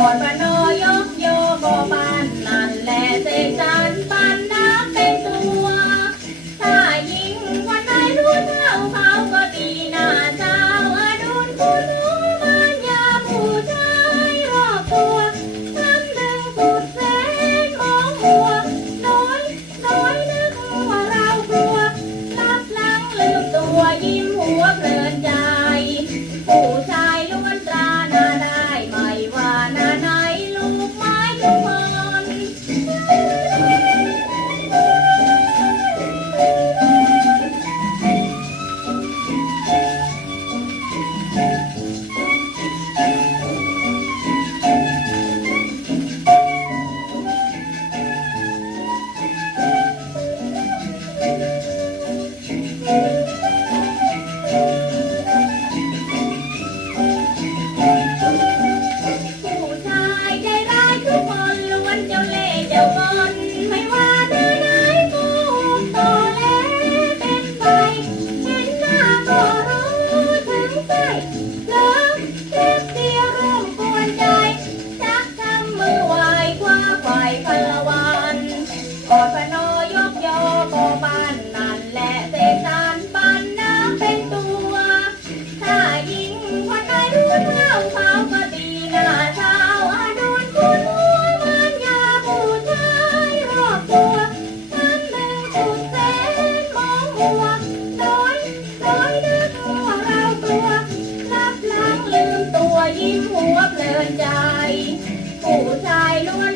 more, but know. the morning. หัวเพลินใจ ผู้ชายล้วน